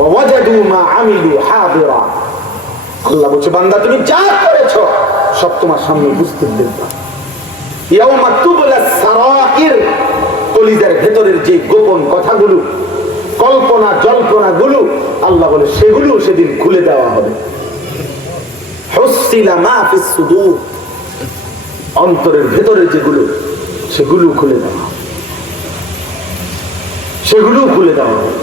ওয়াজাদু মা আমিলু হাদিরা। আল্লাহ বলছে বান্দা তুমি যা করেছো সব তোমার সামনে উপস্থিত দেখবা। ইয়াউমা তুবলাস সারাইর, কলিজার ভেতরের যে গোপন কথাগুলো, কল্পনা জল্পনাগুলো, আল্লাহ বলে সেগুলো সেদিন খুলে দেওয়া হবে। হুসিলা মা ফিস সুদূর, অন্তরের ভেতরে যেগুলো সেগুলো খুলে দেওয়া হবে, সেগুলো খুলে দেওয়া হবে।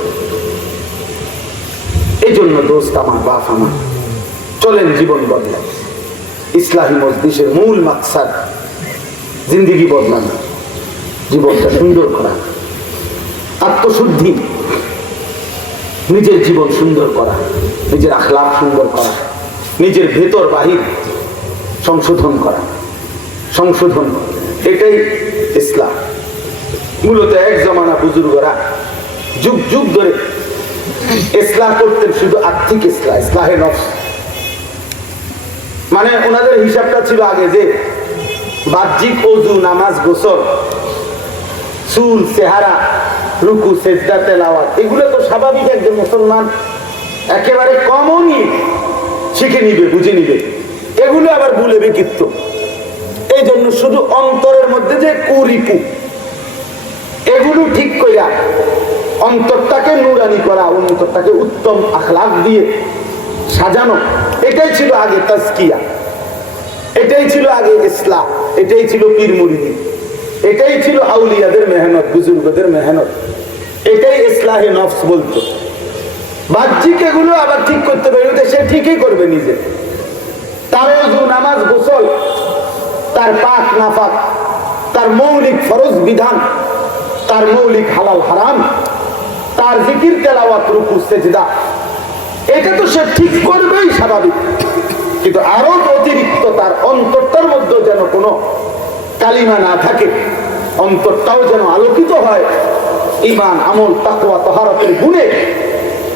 এই জন্য দোস্ত আমার, বাপ আমার, চলেন জীবন বদলান। ইসলাহী মজলিসের মূল মাকসাদ জিন্দেগি বদলানো, জীবনটা সুন্দর করা, আত্মশুদ্ধি, নিজের জীবন সুন্দর করা, নিজের আখলাক সুন্দর করা, নিজের ভেতর বাহির সংশোধন করা, সংশোধন, এটাই ইসলাম। মূলত এক জমানা বুজুর্গরা যুগ যুগ ধরে ইসলাম করতেন, শুধু আর্থিক ইসলাম, ইসলাহে নফস। মানে ওনাদের হিসাবটা ছিল আগে যে বাহ্যিক ওযু, নামাজ, গোসল, চুল, চেহারা, রুকু, সেজদা, তেলাওয়াত, এগুলো তো স্বাভাবিক একজন মুসলমান একেবারে কমনই শিখে নিবে, বুঝে নিবে। এগুলো আবার ভুলে বিকিত্ব। এই জন্য শুধু অন্তরের মধ্যে যে কুরিপু, এগুলো ঠিক কইরা অন্তরটাকে নুরানি করা, অন্তরটাকে উত্তম আখলাক দিয়ে সাজানো, এটাই ছিল আগে তাজকিয়া, এটাই ছিল আগে ইসলাম, এটাই ছিল পীর মুরিদি, এটাই ছিল আউলিয়াদের মেহনত, বুজুর্গদের মেহনত, এটাই ইসলাহে নফস বলতো। বাহ্যিক এগুলো আবার ঠিক করতে পারবে, সে ঠিকই করবে নিজে। তার ওযু, নামাজ, গোসল, তার পাক নাফাক, তার মৌলিক ফরজ বিধান, তার মৌলিক হালাল হারাম, তার জিকির, তেলাওয়াত, রুকু, সেজদা, এটা তো সে ঠিক করবেই স্বাভাবিক। কিন্তু আরো অতিরিক্ত তার অন্তরটার মধ্যে যেন কোনো কালিমা না থাকে, অন্তরটাও যেন আলোকিত হয় ঈমান, আমল, তাকওয়া, তাহারাতের গুণে।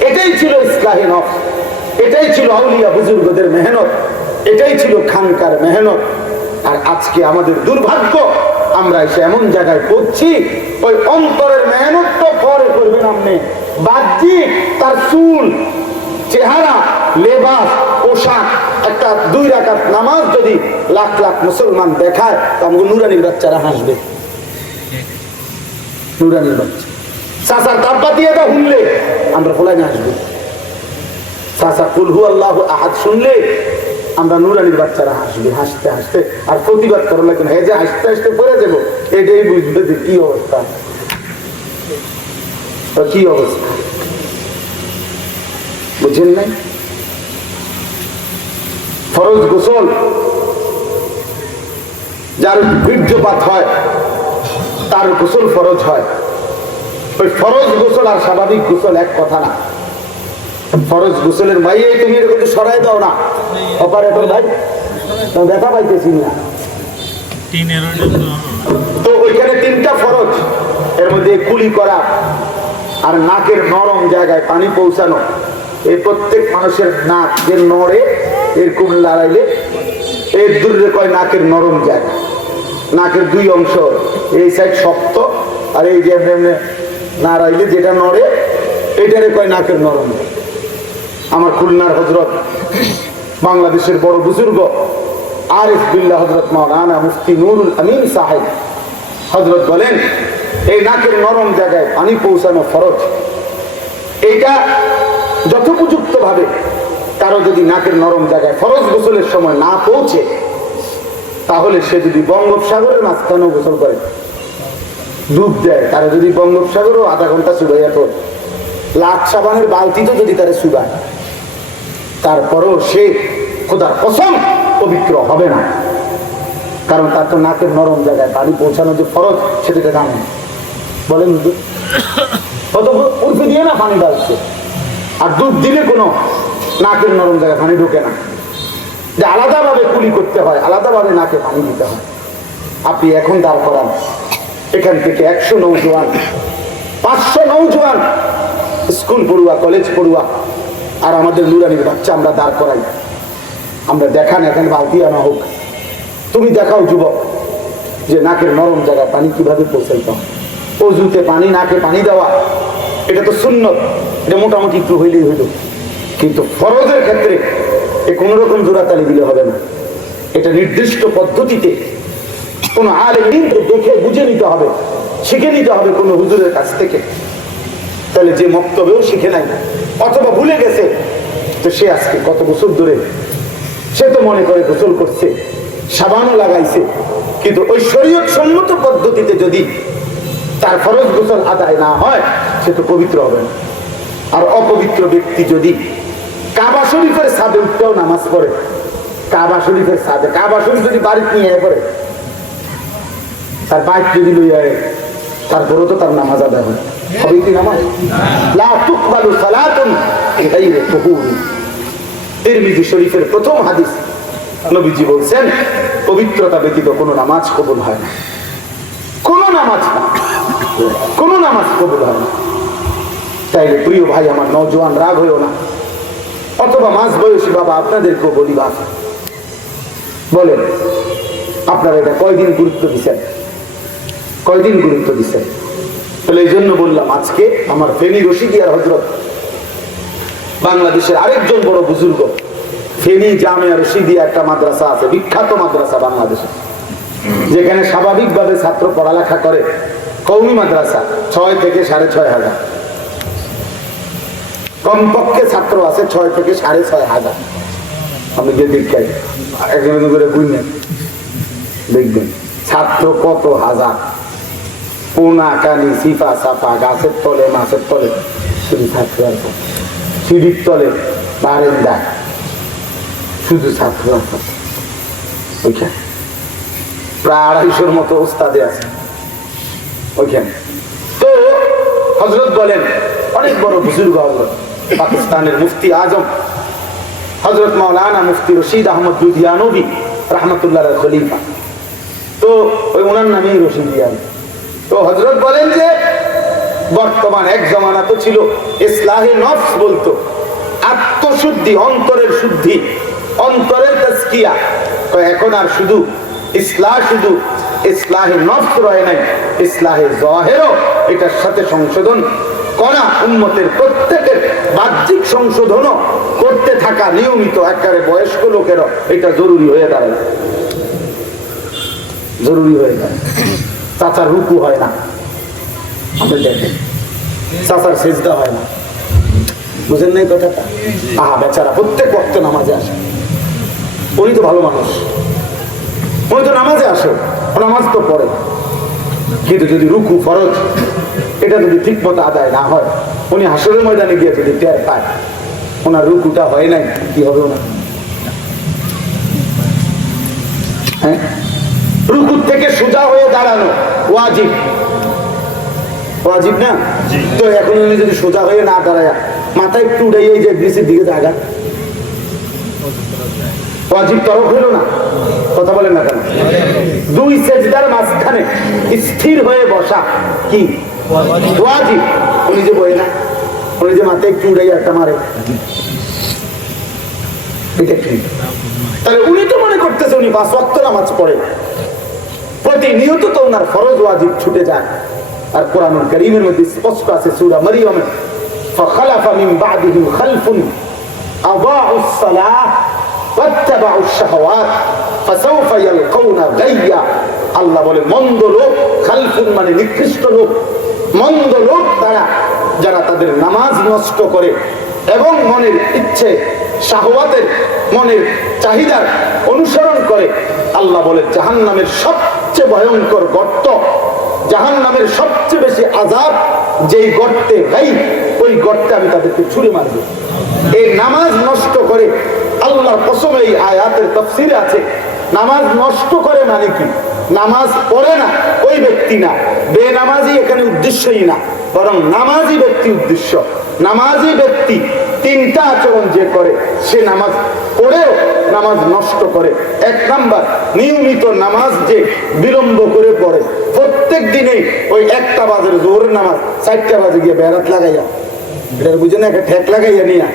এটাই ছিল ইসলাহে নফস, এটাই ছিল আউলিয়া বুজুর্গদের মেহনত, এটাই ছিল খানকার মেহনত। আর আজকে আমাদের দুর্ভাগ্য, আমরা এসে এমন জায়গায় পড়ছি, ওই অন্তরের মেহনত তো পরে করবেন আপনি, বাহ্যিক তার চুল, চেহারা, লেবাস, পোশাক, একটা 2 রাকাত নামাজ যদি লাখ লাখ মুসলমান দেখায়, তো আমাকে নুরানির বাচ্চারা হাসবে। নুরানির বাচ্চা চাচার তাব্বা দিয়ে দা শুনলে আমরা ফলাই না হাসবে। চাচা কুল হু আল্লাহু আহাদ শুনলে আমরা নুরানির বাচ্চারা হাসবে, হাসতে হাসতে। আর প্রতিবাদ করা লাগবে, এই যে হাসতে হাসতে পড়ে যাবো, এটাই বুঝবে যে কি অবস্থা, কি অবস্থা, বুঝেন নাই? ফরজ গোসল, যার বীর্যপাত হয় তার গোসল ফরজ হয়। ওই ফরজ গোসল আর স্বাভাবিক গোসল এক কথা না। ফরজ গোসলের ভাইয়ে তুমি এরকম সরাই দাও না, অপারেটর ভাই, ব্যথা পাইতেছি না। তো ওইখানে 3টা ফরজ, এর মধ্যে কুলি করা আর নাকের নরম জায়গায় পানি পৌঁছানো। এই প্রত্যেক মানুষের নাক যে নড়ে, এরকম লড়াইলে এর দূরে কয় নাকের নরম জায়গা। নাকের 2 অংশ, এই সাইড শক্ত আর এই যে নাড়াইলে যেটা নড়ে, এটারে কয় নাকের নরম। আমার খুলনার হযরত, বাংলাদেশের বড় বুজুর্গ আরিফ বিল্লাহ হযরত মাওলানা মুফতি নুরুল আমিন সাহেব হযরত বলেন, এই নাকের নরম জায়গায় পানি পৌঁছানো ফরজ। এটা যথোপযুক্ত ভাবে কারো যদি নাকের নরম জায়গায় ফরজ গোসলের সময় না পৌঁছে, তাহলে সে যদি বঙ্গোপসাগরের মাঝখানেও গোসল করে, ডুব দেয়, তারা যদি বঙ্গোপসাগরও আধা ঘন্টা চুবাইয়া তো লাখ সাবানের বালতিতে যদি তারা চুবায়, তারপরও সে খোদার কসম পবিত্র হবে না। কারণ তার তো নাকের নরম জায়গায় পানি পৌঁছানো যে ফরজ, সেটাকে জানেন। বলেন কত উর্ফে দিয়ে না পানি ডালছে, আর ডুব দিলে কোনো নাকের নরম জায়গায় পানি ঢোকে না। যে আলাদাভাবে কুলি করতে হয়, আলাদাভাবে নাকে পানি দিতে হয়। আপনি এখন দাঁড় করান, এখান থেকে 100 নৌজওয়ান, 500 নৌজওয়ান, স্কুল পড়ুয়া, কলেজ পড়ুয়া আর আমাদের নুরানির বাচ্চা আমরা দাঁড় করাই, আমরা দেখান, এখানে বালতি আনা হোক, তুমি দেখাও যুবক যে নাকের নরম জায়গায় পানি কিভাবে পৌঁছাইতে হয়। অজুতে পানি, নাকে পানি দেওয়া, এটা তো সুন্নত। এটা মোটামুটি একটু হইলেই হইল, কিন্তু ফরজের ক্ষেত্রে কোন রকম জোড়াতালি দিলে হবে না। এটা নির্দিষ্ট পদ্ধতিতে কোন আলেমকে দেখে বুঝে নিতে হবে, শিখে নিতে হবে কোন হুজুরের কাছ থেকে। তাহলে যে মক্তবেও শিখে নাই অথবা ভুলে গেছে, তো সে আজকে কত বছর ধরে সে তো মনে করে গোসল করছে, সাবানও লাগাইছে, কিন্তু ওই শরীয়ত সম্মত পদ্ধতিতে যদি তার ফরজ গোসল আদায় না হয়, সে তো পবিত্র হবে না। আর অপবিত্র ব্যক্তি যদি কাবা শরীফের ছাদে উঠতেও নামাজ পড়ে, কাবা শরীফের ছাদে, কাবা শরীফ যদি বাড়িতে নিয়ে পড়ে, তার বাইক যদি লইয়া তারপরেও তো তার নামাজ আদায় হয়, হবে কি নামাজ? লা তুকবালু সালাতুন বিগাইরি তুহুর। তিরমিজি শরীফের প্রথম হাদিস, নবীজি বলছেন পবিত্রতা ব্যতীত কোনো নামাজ কবুল হয় না, কোনো নামাজ না, কোনো নামাজ কবুল হয় না। তাইলে প্রিয় ভাই আমার, নওজোয়ান রাগ হইও না, অথবা মাঝ বয়সী বাবা আপনাদেরকেও বলি, বাপ বলেন আপনারা এটা কয়দিন গুরুত্ব দিচ্ছেন, কয়দিন গুরুত্ব দিচ্ছেন? তাহলে এই জন্য বললাম, আজকে আমার ফেনী রশিদিয়ার হযরত, বাংলাদেশের আরেকজন বড় বুজুর্গ, ফেনী জামিয়া রশিদিয়া একটা মাদ্রাসা আছে, বিখ্যাত মাদ্রাসা বাংলাদেশে, যেখানে স্বাভাবিকভাবে ছাত্র পড়ালেখা করে, কওমি মাদ্রাসা, 6 থেকে 6,500, কমপক্ষে ছাত্র আছে 6 থেকে 6,500। আপনি যে দেখেন একজন করে বুঝলেন, দেখবেন ছাত্র কত হাজার, পোনা কানি সিফা সাফা, গাছের তলে মাছের তলে শুধু ছাত্র আছে, সিঁড়ির তলে বারান্দা শুধু ছাত্র আছে। ওইখানে প্রায় 250-র মতো ওস্তাদে আছে ওইখানে। তো হযরত বলেন, অনেক বড় বুজুর্গ হযরত, পাকিস্তানের মুফতি আজম হযরত মাওলানা মুফতি রশিদ আহমদ দুধিয়ানবী রাহমাতুল্লাহ খলিফা, তো ওই ওনার নামেই রশিদিয়া। তো হযরত বলেন যে বর্তমান এক জমানা তো ছিল ইসলাহে নফস বলতো, আত্মশুদ্ধি, অন্তরের শুদ্ধি, অন্তরের তাজকিয়া। তো এখন আর শুধু ইসলাহ, শুধু ইসলাহে নফস রয়ে নাই, ইসলাহে জাহেরও এটার সাথে সংশোধন করা, উম্মতের প্রত্যেকের বাহ্যিক সংশোধনও করতে থাকা নিয়মিত, একেবারে বয়স্ক লোকেরও এটা জরুরি হয়ে দাঁড়ায়, জরুরি হয়ে দাঁড়ায়। চাচার রুকু হয় না, আপনি দেখেন, চাচার সেজদা হয় না, বুঝেন নাই কথাটা? আহা বেচারা প্রত্যেক ওয়াক্তে নামাজে আসে, উনি তো ভালো মানুষ, উনি তো নামাজে আসে, নামাজ তো পড়ে, কিন্তু যদি রুকু ফরজ এটা যদি ঠিক মতো আদায় না হয়, উনি হাসরের ময়দানে গিয়ে যদি টের পায় ওনার রুকুটা হয় নাই, কি হবে ওনার? হ্যাঁ, রুকু থেকে সোজা হয়ে দাঁড়ানো ওয়াজিব, ওয়াজিব না? তো এখন উনি যদি সোজা হয়ে না দাঁড়ায়, মাথায় একটু উড়াই যে ব্রিজের দিকে জায়গা, ওয়াজিব তরফ হইল না? কথা বলেন না কেন? 2 সেজদার মাঝখানে স্থির হয়ে বসা কি ওয়াজিব? উনি যে বই না, উনি যে মাথায় একটু উড়াই একটা মারে, এটা কি? তাহলে উনি তো মনে করতেছে উনি 5 ওয়াক্ত নামাজ পড়ে, প্রতিনিয়ত তো ওনার ফরজ ওয়াজিব ছুটে যায়। আর কোরআনুল কারীমের মধ্যে স্পষ্ট আছে, সূরা মারইয়ামে, ফাখালাফা মিন বাদিহিম খালফুন আযাউস সালাহ ওয়াত্তাবাউশ শাহাওয়াত ফাসাউফা ইয়ালকাউনা গায়্যা। আল্লাহ বলে মন্দ লোক, খালফুন মানে নিকৃষ্ট লোক, মন্দ লোক তারা যারা তাদের নামাজ নষ্ট করে এবং মনের ইচ্ছে, শাহওয়াতের, মনের চাহিদার অনুসরণ করে। আল্লাহ বলে জাহান্নামের সবচেয়ে ভয়ঙ্কর গর্ত, জাহান্নামের সবচেয়ে বেশি আযাব যেই গর্তে গাই, ওই গর্তে আমি তাদেরকে ছুঁড়ে মারব। এই নামাজ নষ্ট করে, আল্লাহর কসম এই আয়াতের তাফসীরে আছে, নামাজ নষ্ট করে মানে কি? নামাজ পড়ে না ওই ব্যক্তি না, বেনামাজি এখানে উদ্দেশ্যই না, বরং নামাজি ব্যক্তি উদ্দেশ্য। নামাজি ব্যক্তি 3টা আচরণ যে করে, সে নামাজ পড়েও নামাজ নষ্ট করে। 1 নাম্বার, নিয়মিত নামাজ যে বিলম্ব করে পড়ে, প্রত্যেক দিনে ওই 1টা বাজে জোহরের নামাজ 4টা বাজে গিয়ে বেড়াত লাগাইয়া, এটা বুঝে না, একটা ঠেক লাগাইয়া নিয়ে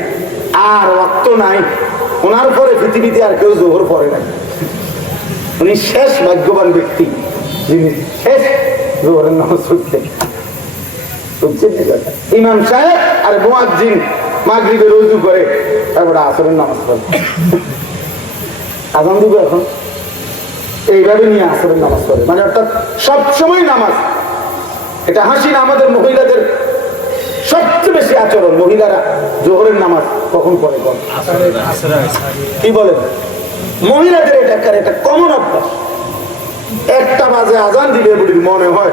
আর ওয়াক্ত নাই, ওনার পরে পৃথিবীতে আর কেউ জোহর পড়ে না। উনি শেষ ভাগ্যবান ব্যক্তি যিনি শেষ জোহরের নামাজ পড়তে। বুঝছেন ইমাম সাহেব আর মুয়াজ্জিন মাগরিবের ওযু করে তারপরে আসরের নামাজ পড়ে আযান দিবে এখন এইভাবে নিয়ে আসরের নামাজ পড়ে মানে অর্থাৎ সবসময় নামাজ এটা হাসি না আমাদের মহিলাদের সবচেয়ে বেশি আচরণ মহিলারা জোহরের নামাজ কখন পড়ে কি বলেন মহিলাদের এটা কমন অভ্যাস 1টা বাজে আজান দিলে বুড়ির মনে হয়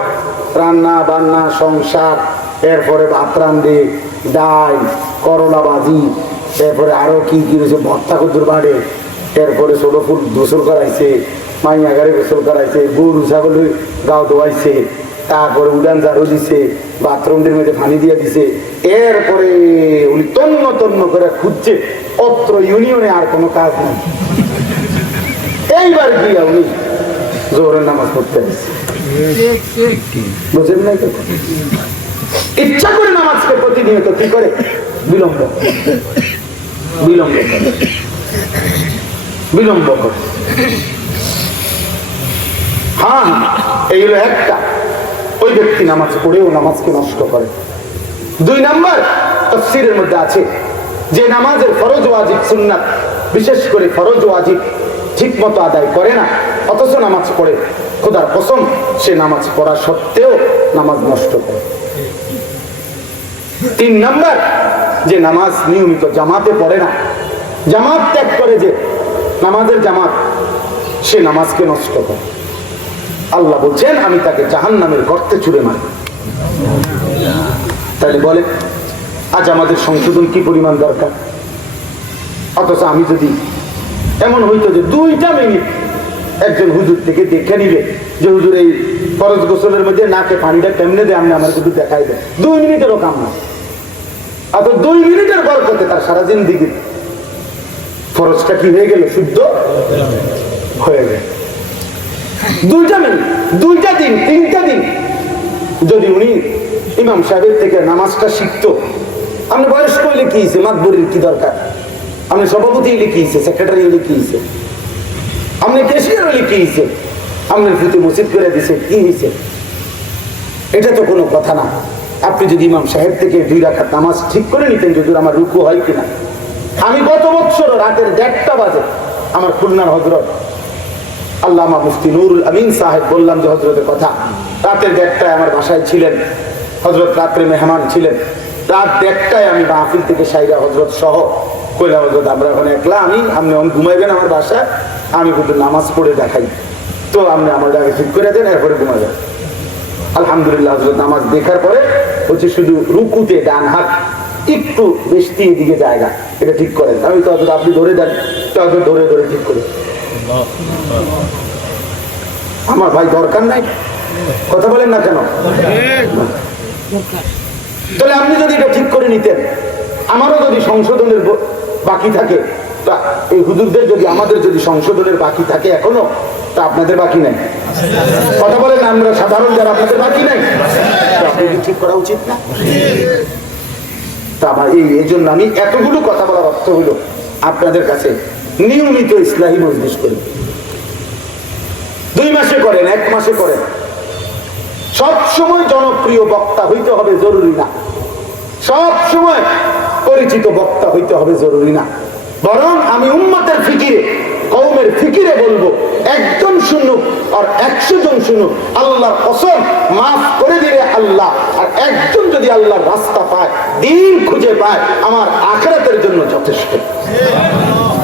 রান্না বান্না সংসার এরপরে ভাত রান্ধে ডাল করলা ভাজি এরপরে আরো কি কি রয়েছে ভর্তা কদ্দুর বাড়ে এরপরে ছোট ফুল গোসল করাইছে মাইয়া গাড়ি গোসল করাইছে গরু ছাগল গাও ধোয়াইছে তারপরে উড়ান ঝাড়ু দিছে বাথরুমের মধ্যে পানি দিয়ে দিছে এরপরে উনি তন্ন তন্ন করে খুঁজছে অত্র ইউনিয়নে আর কোনো কাজ নেই এইবার গিয়া উনি জোহরের নামাজ পড়তে আসছে বুঝেন নাই ইচ্ছা করে নামাজকে প্রতিনিয়ত কি করে বিলম্ব করে হ্যাঁ এই হলো একটা ওই ব্যক্তি নামাজ পড়েও নামাজকে নষ্ট করে 2 নাম্বার তাফসীরের মধ্যে আছে যে নামাজের ফরজ ওয়াজিব সুন্নাত বিশেষ করে ফরজ ওয়াজিব ঠিক মতো আদায় করে না অথচ নামাজ পড়ে খোদার কসম সে নামাজ পড়া সত্ত্বেও নামাজ নষ্ট করে 3 নাম্বার যে নামাজ নিয়মিত জামাতে পড়ে না জামাত ত্যাগ করে যে নামাজের জামাত সে নামাজকে নষ্ট করে আল্লাহ বলছেন আমি তাকে জাহান্নামের গর্তে ছুঁড়ে মারি তাহলে বলে আজ আমাদের সংশোধন কি পরিমাণ দরকার অথচ আমি যদি এমন হইতো যে 2টা মিনিট একজন হুজুর থেকে দেখে নিবে যে হুজুর এই ফরজ গোসলের মধ্যে নাকে পানিটা কেমনে দেয় আমি আমার শুধু দেখাই দেয় 2 মিনিটেরও কাম না অত 2 মিনিটের বরকতে তার সারা জিন্দেগির ফরজটা কি হয়ে গেল শুদ্ধ হয়ে গেল 2টা মিনিট 2টা দিন 3টা দিন যদি উনি ইমাম সাহেবের থেকে নামাজটা শিখতো আপনি বয়স্ক হইলে কি হয়েছে মাতবরির কি দরকার আপনি সভাপতি হইলে কি হয়েছে সেক্রেটারি হইলে কি হয়েছে আপনি ক্যাশিয়ার হইলে কি হয়েছে আপনার ফুটে মসজিদ করে দিছে কি হয়েছে এটা তো কোনো কথা না আপনি যদি ইমাম সাহেব থেকে 2 রাকাত নামাজ ঠিক করে নিতেন যদি আমার রুকু হয় কিনা আমি গত বছর রাতের 1:30 বাজে আমার খুলনার হযরত আল্লামা মুফতি নুরুল আমিন সাহেব বললাম যে হযরতের কথা রাতের 1:30টায় আমার বাসায় ছিলেন হযরত রাত্রে মেহমান ছিলেন রাত 1:30টায় আমি মাহফিল থেকে সাইরা হযরত সহ কইলা হযরত আমরা ওখানে একলা আপনি ঘুমাইবেন আমার বাসায় আমি কিন্তু নামাজ পড়ে দেখাই তো আপনি আমার আগে ঠিক করে দেন এরপরে ঘুমাবেন আলহামদুলিল্লাহ হযরত নামাজ দেখার পরে হচ্ছে শুধু রুকুতে ডান হাত একটু বেশি এদিকে জায়গা এটা ঠিক করেন আমি তো হযরত আপনি ধরে দেন তো ধরে ধরে ঠিক করে আমার ভাই দরকার নাই কথা বলেন না কেন তাহলে আপনি যদি এটা ঠিক করে নিতেন আমারও যদি সংশোধনের বাকি থাকে তা এই হুজুরদের যদি আমাদের যদি সংশোধনের বাকি থাকে এখনো তা আপনাদের বাকি নাই কথা বলেন না আমরা সাধারণ যারা আপনাদের বাকি নাই আপনাদের ঠিক করা উচিত না তা ভাই এই জন্য আমি এতগুলো কথা বলার অর্থ হলো আপনাদের কাছে নিয়মিত ইসলাহি মজলিস করি 2 মাসে করেন 1 মাসে করেন সব সময় জনপ্রিয় বক্তা হইতে হবে জরুরি না সব সময় পরিচিত বক্তা হইতে হবে জরুরি না বরং আমি উম্মতের ফিকিরে কওমের ফিকিরে বলবো একজন শুনুক আর 100 জন শুনুক আল্লাহর কসম মাফ করে দিলে আল্লাহ আর একজন যদি আল্লাহর রাস্তা পায় দিন খুঁজে পায় আমার আখিরাতের জন্য যথেষ্ট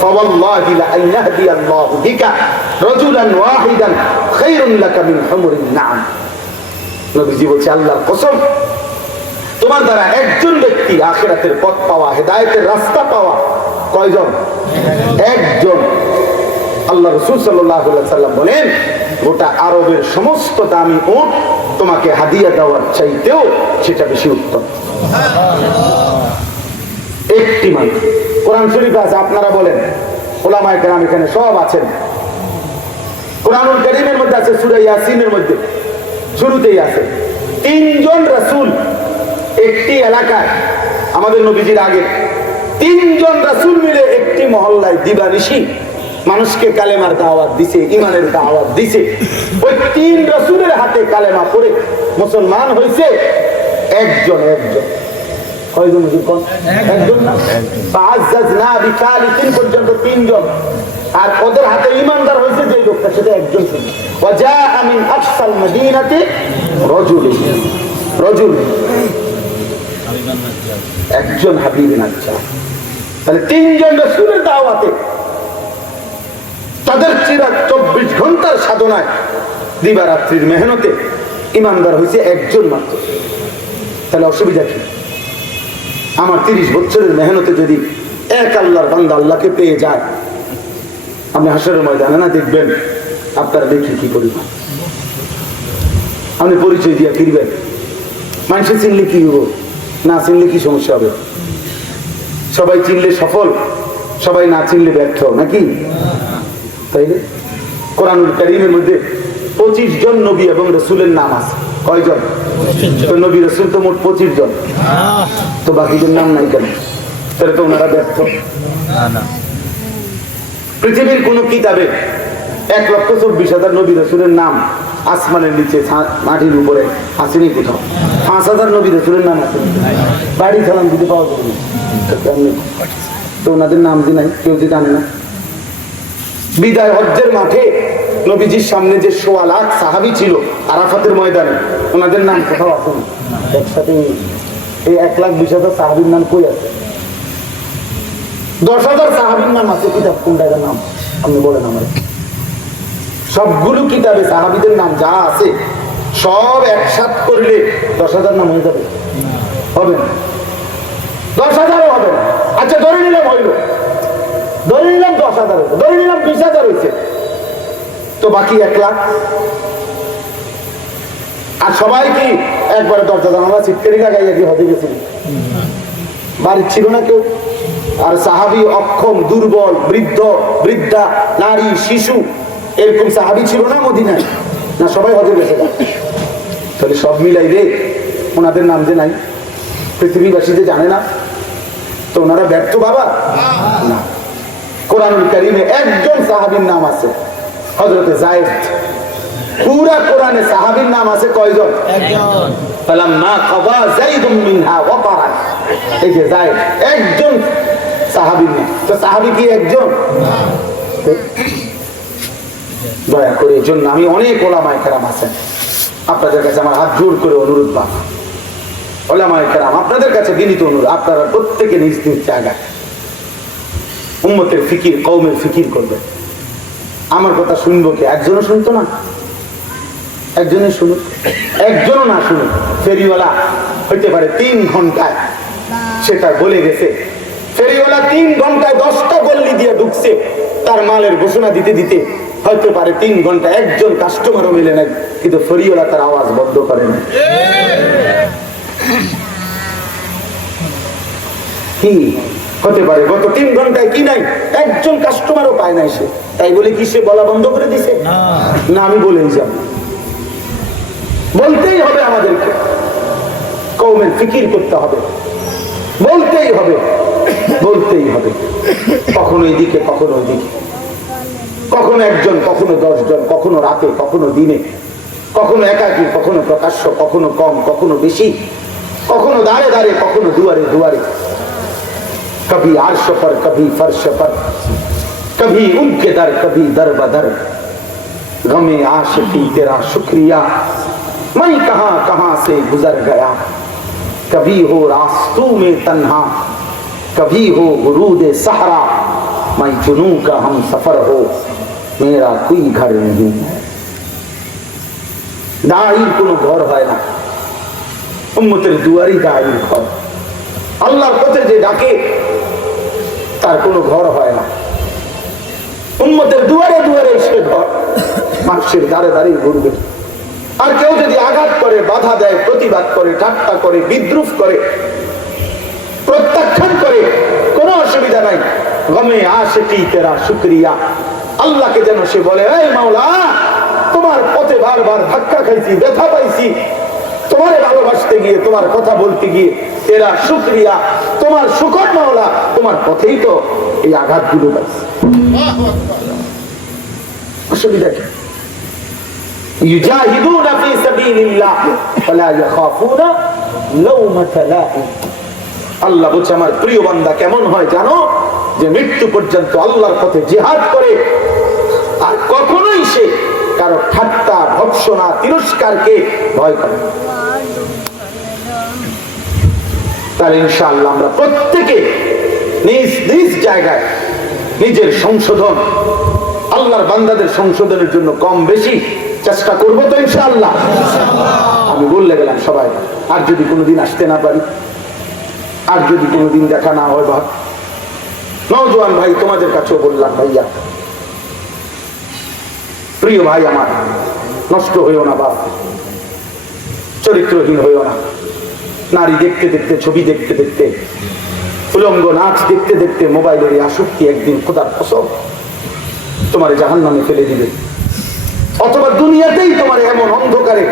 فوالله لأن يهدي الله بك رجلا واحدا خير لك من حمر النعم নবীজি বলছে আল্লাহর কসম তোমার দ্বারা একজন ব্যক্তি আখিরাতের পথ পাওয়া হেদায়েতের রাস্তা পাওয়া কয়জন একজন আল্লাহ রাসূল সাল্লাল্লাহু আলাইহি ওয়াসাল্লাম বলেন গোটা আরবের সমস্ত দামি উট তোমাকে হাদিয়া দেওয়ার চাইতেও সেটা বেশি উত্তম একটি মাত্র কোরআন শরীফ আছে আপনারা বলেন উলামায়ে কেরাম এখানে সব আছেন কোরআনুল কারীমের মধ্যে আছে সূরা ইয়াসিনের মধ্যে শুরুতেই আছে 3 জন রাসূল একটি এলাকায় আমাদের নবীজির আগে 3 জন রাসূল মিলে একটি মহল্লায় দিবানিশি মানুষকে কালেমার দাওয়াত দিছে ঈমানের দাওয়াত দিছে ওই 3 রাসূলের হাতে কালেমা পড়ে মুসলমান হইছে একজন একজন কয়জন হুজুর কোন একজন না ফাআজ্জাজনা বিসালিসিন পর্যন্ত তিনজন আর ওদের হাতে ঈমানদার হয়েছে যে লোকটা সেটা একজন ছিল ওয়াজাআ মিন আকসাল মদিনাতি রাজুল একজন হাবিব নাজ্জার তাহলে তিনজন রাসূলের দাওয়াতে তাদের চিরাগ 24 ঘন্টার সাধনায় দিবারাত্রির মেহনতে ঈমানদার হয়েছে একজন মাত্র তাহলে অসুবিধা কি আমার 30 বছরের মেহনতে যদি এক আল্লাহর বান্দা আল্লাহকে পেয়ে যায় আপনি হাসরের ময়দানে না দেখবেন আপনারা দেখি কি পরিমাণ আপনি পরিচয় দিয়ে ফিরবেন মানুষে চিনলে কি হবো না চিনলে কি সমস্যা হবে সবাই চিনলে সফল সবাই না চিনলে ব্যর্থ নাকি তাইলে কোরআনুল কারীমের মধ্যে 25 জন নবী এবং রাসূলের নাম আছে কয়জন তো নবী রাসূল তো মোট 25 জন তো বাকিদের নাম নাই কেন তাহলে তো ওনারা ব্যর্থ না পৃথিবীর কোন কিতাবে 1,24,000 নবী রাসূলের নাম আসমানের নিচে মাটির উপরে আসেনি কোথাও 5,000 নবী রাসূলের নাম আছে বাড়ি সালাম দিতে পাওয়া যাবে তো ওনাদের নাম দি নাই কেউ যদি জানে না বিদায় হজ্জের মাঠে নবীজির সামনে যে 1.25 লাখ সাহাবী ছিল আরাফাতের ময়দানে ওনাদের নাম কোথাও আছে না একসাথে এই 1,20,000 সাহাবীর নাম কই আছে 10,000 সাহাবীর নাম আছে কিতাব কোনটার নাম আপনি বলেন আমার সবগুলো কিতাবে সাহাবীদের নাম যা আছে সব একসাথে করলে 10,000 নাম হয়ে যাবে হবে না 10,000 হবে না আচ্ছা ধরে নিলাম হইল ধরে নিলাম 10,000 ধরে নিলাম 20,000 হয়েছে তো বাকি 1 লাখ আর সবাই কি একবারে 10,000 আমরা চিৎকারি লাগাইয়া কি হতে গেছিল বাড়ি ছিল না কেউ আর সাহাবী অক্ষম দুর্বল বৃদ্ধ বৃদ্ধা নারী শিশু এরকম সাহাবী ছিল না মদিনায় না সবাই হতে গেছে তাহলে সব মিলাই রে ওনাদের নাম যে নাই পৃথিবীবাসী যে জানে না তো ওনারা ব্যর্থ বাবা না কোরআনুল কারীমে একজন সাহাবীর নাম আছে হযরতে যায়েদ পুরা কোরআনে সাহাবীর নাম আছে কয়জন একজন ফালাম্মা কাযা যায়েদুম মিনহা ওয়াতারা এই যে যায়েদ একজন সাহাবীর নাম তো সাহাবী কি একজন না দয়া করে এই জন্য আমি অনেক ওলামায়ে কেরাম আছেন আপনাদের কাছে আমার হাত জোর করে অনুরোধ বা ওলামায়ে কেরাম আপনাদের কাছে বিনীত অনুরোধ আপনারা প্রত্যেকে নিজ নিজ জায়গায় উম্মতের ফিকির কওমের ফিকির করবে আমার কথা শুনবো কি একজনও শুনতো না একজনই শুনুক একজনও না শুনুক ফেরিওয়ালা হইতে পারে 3 ঘন্টায় সেটা বলে গেছে ফেরিওয়ালা 3 ঘন্টায় 10টা গল্লি দিয়ে ঢুকছে তার মালের ঘোষণা দিতে দিতে হয়তো পারে 3 ঘন্টা একজন কাস্টমারও মিলে নাই কিন্তু ফেরিওয়ালা তার আওয়াজ বন্ধ করে না কি হতে পারে গত 3 ঘন্টায় কি নাই একজন কাস্টমারও পায় নাই সে তাই বলে কি সে বলা বন্ধ করে দিছে না আমি বলেই যাব বলতেই হবে আমাদেরকে কওমের ফিকির করতে হবে বলতেই হবে কখনো এইদিকে কখনো ওইদিকে কখনো একজন কখনো 10 জন কখনো রাতে কখনো দিনে কখনো একাকী কখনো প্রকাশ্য কখনো কম কখনো বেশি কখনো দাঁড়ে দাঁড়ে কখনো দুয়ারে দুয়ারে कभी अर्श पर कभी फर्श पर कभी उनके दर कभी दर बदर गमे आशिकी तेरा शुक्रिया मैं कहां कहां से गुजर गया कभी हो रास्तों में तन्हा कभी हो गुरूद सहरा मैं जुनू का हम सफर हो मेरा कोई घर नहीं है दाईर कोनो घर হয় না উম্মতের দুয়ারি দাईर ঘর আল্লাহর পথে যে ডাকে তার কোনো ঘর হয় না উম্মতের দুয়ারে দুয়ারে সে ঘর মানুষের দ্বারে দাঁড়িয়ে ঘুরবে আর কেউ যদি আঘাত করে বাধা দেয় প্রতিবাদ করে ঠাট্টা করে বিদ্রুপ করে প্রত্যাখ্যান করে কোনো অসুবিধা নাই গমে আশিকি তেরা শুকরিয়া আল্লাহকে যেন সে বলে এই মাওলা তোমার পথে বারবার ধাক্কা খাইছি ব্যথা পাইছি তোমারে ভালোবাসতে গিয়ে তোমার কথা বলতে গিয়ে তেরা শুকরিয়া তোমার শুকর মাওলা তোমার পথেই তো এই আঘাতগুলো পাইছি অসুবিধা কি ইউজাহিদুনা ফি সাবিলিল্লাহ ফালা ইয়াখাফুনা লাউমাতা লাইম। আল্লাহ বলছে আমার প্রিয় বান্দা কেমন হয় জানো, যে মৃত্যু পর্যন্ত আল্লাহর পথে জিহাদ করে আর কখনোই সে কারো ঠাট্টা ভৎসনা তিরস্কারকে ভয় করে। তাহলে ইনশাআল্লাহ আমরা প্রত্যেকে নিজ নিজ জায়গায় নিজের সংশোধন, আল্লাহর বান্দাদের সংশোধনের জন্য কম বেশি চেষ্টা করবো তো ইনশাআল্লাহ। আমি বললে গেলাম সবাই, আর যদি কোনোদিন আসতে না পারি, আর যদি কোনোদিন দেখা না হয়, ভাব নওজোয়ান ভাই তোমাদের কাছেও বললাম, ভাইয়া প্রিয় ভাই আমার, নষ্ট হইও না বাপ, চরিত্রহীন হইও না। নারী দেখতে দেখতে, ছবি দেখতে দেখতে, উলঙ্গ নাচ দেখতে দেখতে মোবাইলের আসক্তি একদিন খোদার কসম তোমার জাহান্নামে ফেলে দিবে, অথবা দুনিয়াতেই তোমার এমন অন্ধকারে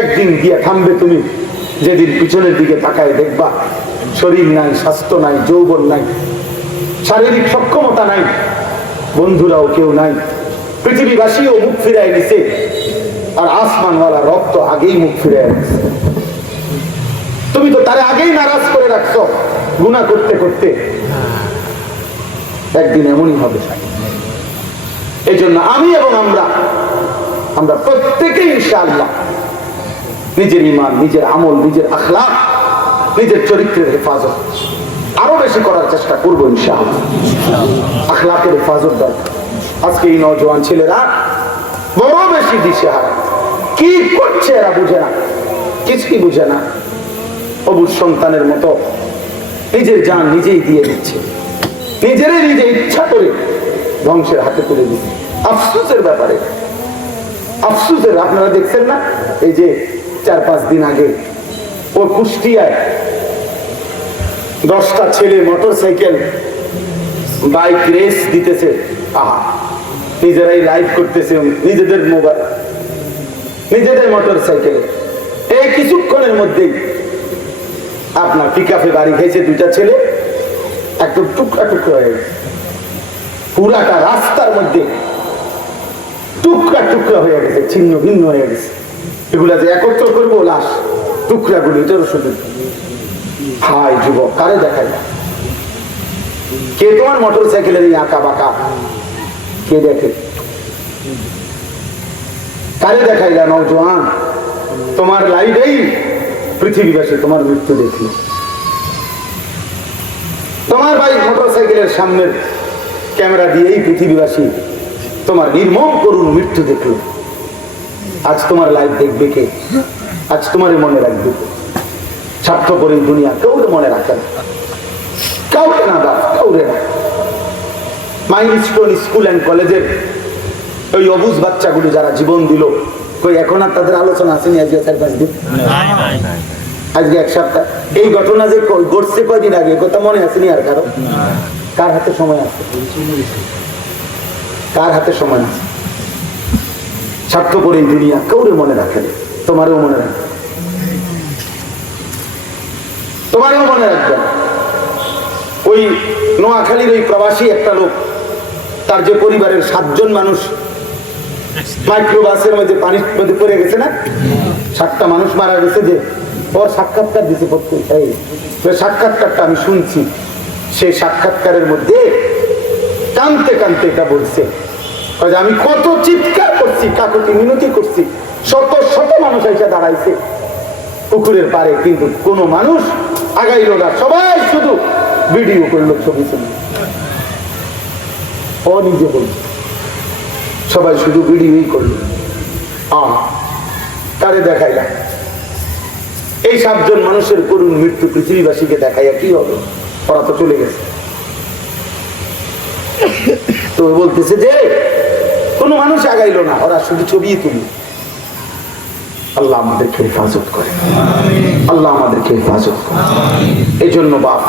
একদিন গিয়ে থামবে তুমি, যেদিন পিছনের দিকে তাকায় দেখবা শরীর নাই, স্বাস্থ্য নাই, যৌবন নাই, শারীরিক সক্ষমতা নাই, বন্ধুরাও কেউ নাই, পৃথিবীবাসীও মুখ ফিরায় নিছে, আর আসমানওয়ালা রক্ত আগেই মুখ ফিরায় নিছে। তুমি তো তারে আগেই নারাজ করে রাখছো গুনাহ করতে করতে। একদিন এমনই হবে। এই জন্য আমি এবং আমরা প্রত্যেকেই ইনশাআল্লাহ নিজের ঈমান, নিজের আমল, নিজের আখলাক, নিজের চরিত্রের হেফাজত আরো বেশি করার চেষ্টা করবো ইনশাআল্লাহ। আখলাকের হেফাজত দরকার। আজকে এই নওজোয়ান ছেলেরা বড় বেশি দিশেহারা, কি করছে এরা বুঝে না, কিছুই বুঝে না। অবুঝ সন্তানের মতো নিজের জান নিজেই দিয়ে দিচ্ছে, নিজেরাই নিজে ইচ্ছা করে ধ্বংসের হাতে তুলে দিচ্ছে। আফসোসের ব্যাপারে, আফসোসের, আপনারা দেখছেন না এই যে 4-5 দিন আগে ও কুষ্টিয়ায় 10টা ছেলে মোটরসাইকেল বাইক রেস দিতেছে, আহা নিজেরাই লাইভ করতেছে নিজেদের মোবাইল, নিজেদের মোটরসাইকেলে। এই কিছুক্ষণের মধ্যেই আপনার পিকআপে গাড়ি খেয়েছে 2টা ছেলে, একদম টুকরা টুকরা হয়ে গেছে, পুরাটা রাস্তার মধ্যে টুকরা টুকরা হয়ে গেছে, ছিন্ন ভিন্ন হয়ে গেছে। এগুলা যে একত্র করবো লাশ টুকরাগুলো, এটারও সুযোগ। হায় যুবক, কারে দেখায় না? কে তোমার মোটর সাইকেলের এই আঁকা বাঁকা কে দেখে? কারে দেখাইলা নওজোয়ান? তোমার লাইভেই পৃথিবীবাসী তোমার মৃত্যু দেখলো। তোমার ভাই মোটর সাইকেলের সামনের ক্যামেরা দিয়েই পৃথিবীবাসী তোমার নির্মম করুণ মৃত্যু দেখলো। আজ তোমার লাইভ দেখবে কে? আজ তোমারই মনে রাখবে। স্বার্থপর এই দুনিয়া কাউরে মনে রাখে না, কাউরে না দাও, কাউরে না। মাইলস্টোন স্কুল অ্যান্ড কলেজের ওই অবুঝ বাচ্চাগুলো যারা জীবন দিল, কই এখন আর তাদের আলোচনা আসেনি? আজকে 4-5 দিন, আজকে 1 সপ্তাহ। এই ঘটনা যে ঘটছে কয়দিন আগে, কথা মনে আসেনি আর কারো? কার হাতে সময় আছে? কার হাতে সময় আছে? স্বার্থপর এই দুনিয়া কাউরে মনে রাখে না। তোমারও মনে রাখবে, তোমারও মনে রাখবে। ওই নোয়াখালীর ওই প্রবাসী একটা লোক, তার যে পরিবারের 7 জন মানুষ মাইক্রোবাসের মধ্যে পানির মধ্যে পড়ে গেছে না, 7টা মানুষ মারা গেছে, যে ওর সাক্ষাৎকার দিছে। এই সাক্ষাৎকারটা আমি শুনছি। সেই সাক্ষাৎকারের মধ্যে কানতে কানতে এটা বলছে, আমি কত চিৎকার করছি, কাকুতি মিনতি করছি, শত শত মানুষ এসে দাঁড়াইছে পুকুরের পারে, কিন্তু কোন মানুষ আগাইল না, সবাই শুধু ভিডিও করলো, ছবি ছবি। ও নিজে বলছে সবাই শুধু ভিডিওই করলো। কারে দেখাইলা? এই 7 জন মানুষের করুণ মৃত্যু পৃথিবীবাসীকে দেখাইয়া কি হবে? ওরা তো চলে গেছে। তো বলতেছে যে কোন মানুষ আগাইলো না, ওরা শুধু ছবি তুলি। আল্লাহ আমাদেরকে হেফাজত করে, আল্লাহ আমাদেরকে হেফাজত করে। এই জন্য বাপ,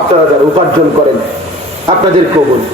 আপনারা যারা উপার্জন করেন আপনাদেরকেও বলুন,